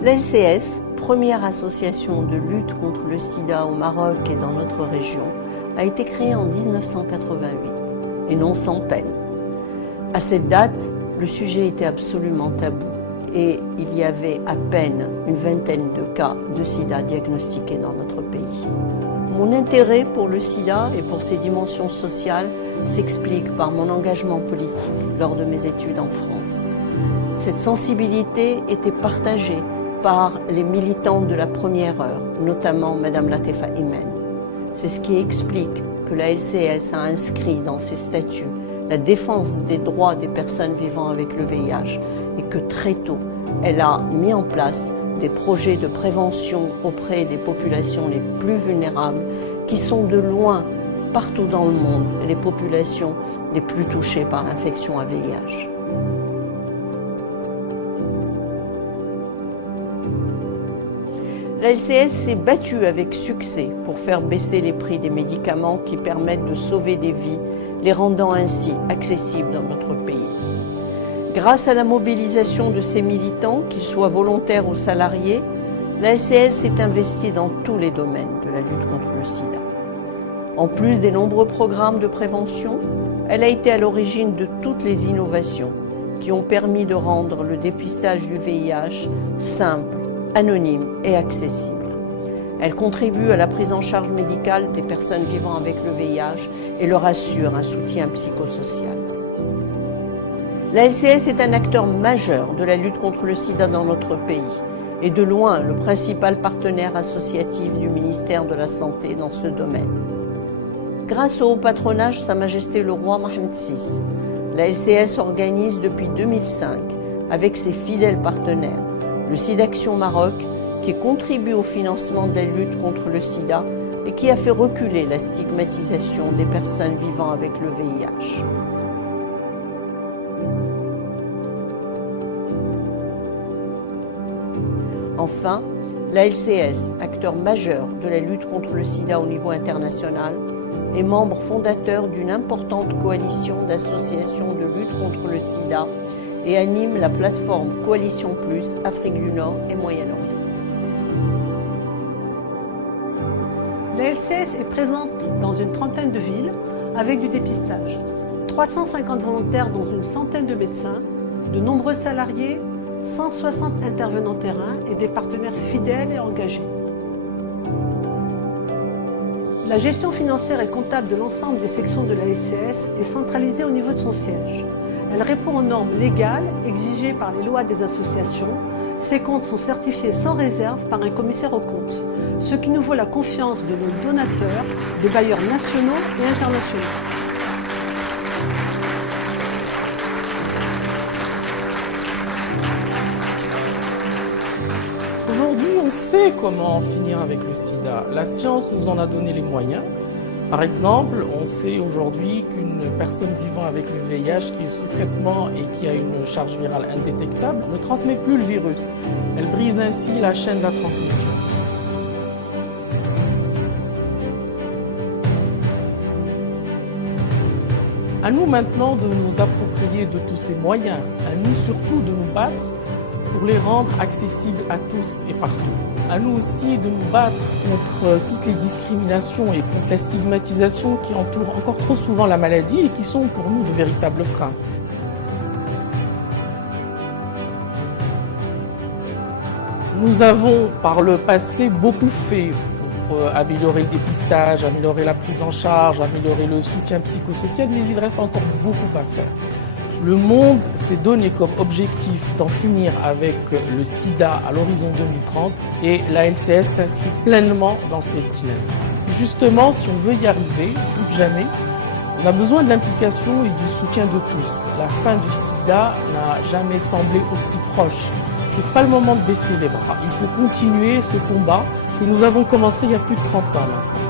L'LCS, première association de lutte contre le sida au Maroc et dans notre région, a été créée en 1988, et non sans peine. À cette date, le sujet était absolument tabou, et il y avait à peine une vingtaine de cas de sida diagnostiqués dans notre pays. Mon intérêt pour le sida et pour ses dimensions sociales s'explique par mon engagement politique lors de mes études en France. Cette sensibilité était partagée par les militants de la première heure, notamment Madame Latefa Imen. C'est ce qui explique que la LCS a inscrit dans ses statuts la défense des droits des personnes vivant avec le VIH et que très tôt, elle a mis en place des projets de prévention auprès des populations les plus vulnérables qui sont de loin, partout dans le monde, les populations les plus touchées par l'infection à VIH. La LCS s'est battue avec succès pour faire baisser les prix des médicaments qui permettent de sauver des vies, les rendant ainsi accessibles dans notre pays. Grâce à la mobilisation de ces militants, qu'ils soient volontaires ou salariés, la LCS s'est investie dans tous les domaines de la lutte contre le sida. En plus des nombreux programmes de prévention, elle a été à l'origine de toutes les innovations qui ont permis de rendre le dépistage du VIH simple, anonyme et accessible. Elle contribue à la prise en charge médicale des personnes vivant avec le VIH et leur assure un soutien psychosocial. La LCS est un acteur majeur de la lutte contre le sida dans notre pays et de loin le principal partenaire associatif du ministère de la Santé dans ce domaine. Grâce au haut patronage Sa Majesté le Roi Mohammed VI, la LCS organise depuis 2005, avec ses fidèles partenaires, le SIDAction Maroc, qui contribue au financement de la lutte contre le sida et qui a fait reculer la stigmatisation des personnes vivant avec le VIH. Enfin, la LCS, acteur majeur de la lutte contre le sida au niveau international, est membre fondateur d'une importante coalition d'associations de lutte contre le sida et anime la plateforme Coalition Plus Afrique du Nord et Moyen-Orient. La LCS est présente dans une trentaine de villes avec du dépistage. 350 volontaires dont une centaine de médecins, de nombreux salariés, 160 intervenants terrain et des partenaires fidèles et engagés. La gestion financière et comptable de l'ensemble des sections de la LCS est centralisée au niveau de son siège. Elle répond aux normes légales exigées par les lois des associations. Ces comptes sont certifiés sans réserve par un commissaire aux comptes, ce qui nous vaut la confiance de nos donateurs, de bailleurs nationaux et internationaux. Aujourd'hui, on sait comment finir avec le sida. La science nous en a donné les moyens. Par exemple, on sait aujourd'hui qu'une personne vivant avec le VIH qui est sous traitement et qui a une charge virale indétectable ne transmet plus le virus. Elle brise ainsi la chaîne de la transmission. À nous maintenant de nous approprier de tous ces moyens, à nous surtout de nous battre pour les rendre accessibles à tous et partout. À nous aussi de nous battre contre toutes les discriminations et contre la stigmatisation qui entourent encore trop souvent la maladie et qui sont pour nous de véritables freins. Nous avons par le passé beaucoup fait pour améliorer le dépistage, améliorer la prise en charge, améliorer le soutien psychosocial, mais il reste encore beaucoup à faire. Le monde s'est donné comme objectif d'en finir avec le sida à l'horizon 2030 et la LCS s'inscrit pleinement dans cette dynamique. Justement, si on veut y arriver, plus que jamais, on a besoin de l'implication et du soutien de tous. La fin du sida n'a jamais semblé aussi proche. C'est pas le moment de baisser les bras. Il faut continuer ce combat que nous avons commencé il y a plus de 30 ans maintenant.